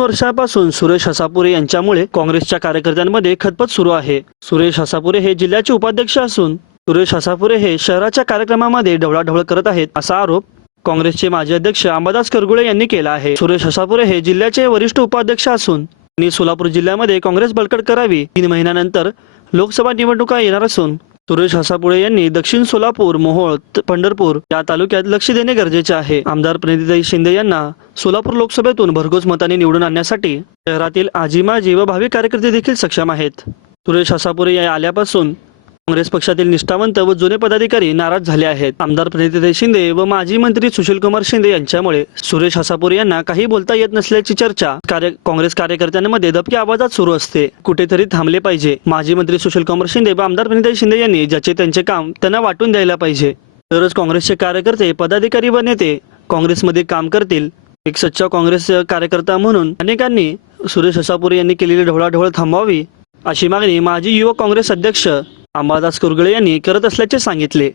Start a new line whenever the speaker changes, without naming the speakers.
वर्षापासून सुरेश हसापुरे यांच्यामुळे काँग्रेसच्या कार्यकर्त्यांमध्ये खतपत सुरू आहे. सुरेश हसापुरे हे जिल्ह्याचे उपाध्यक्ष असून सुरेश हसापुरे हे शहराच्या कार्यक्रमामध्ये ढवळाढवळ करत आहेत असा आरोप काँग्रेसचे माजी अध्यक्ष अंबादास करगुळे यांनी केला आहे. सुरेश हसापुरे हे जिल्ह्याचे वरिष्ठ उपाध्यक्ष असून त्यांनी सोलापूर जिल्ह्यामध्ये काँग्रेस बळकट करावी. तीन महिन्यानंतर लोकसभा निवडणुका येणार असून सुरेश हसापुळे यांनी दक्षिण सोलापूर मोहोळ पंढरपूर या तालुक्यात लक्ष देणे गरजेचे आहे. आमदार प्रणितीताई शिंदे यांना सोलापूर लोकसभेतून भरघोस मताने निवडून आणण्यासाठी शहरातील आजी माजी व भावी कार्यकर्ते देखील सक्षम आहेत. सुरेश हसापुरे या आल्यापासून काँग्रेस पक्षातील निष्ठावंत व जुने पदाधिकारी नाराज झाले आहेत. आमदार प्रणितीताई शिंदे व माजी मंत्री सुशीलकुमार शिंदे यांच्यामुळे सुरेश हसापुरे यांना काही बोलता येत नसल्याची चर्चा कार्य काँग्रेस कार्यकर्त्यांमध्ये दबक्या आवाजात सुरू असते. कुठेतरी थांबले पाहिजे. माजी मंत्री सुशीलकुमार शिंदे व आमदार प्रणिताई शिंदे यांनी ज्याचे त्यांचे काम त्यांना वाटून द्यायला पाहिजे. तरच काँग्रेसचे कार्यकर्ते पदाधिकारी व नेते काँग्रेसमध्ये काम करतील. एक सच्चा काँग्रेस कार्यकर्ता म्हणून अनेकांनी सुरेश हसापुरे यांनी केलेली ढवळाढवळ थांबवावी अशी मागणी माजी युवक काँग्रेस अध्यक्ष अंबादास कुरगळे यांनी करत असल्याचे सांगितले.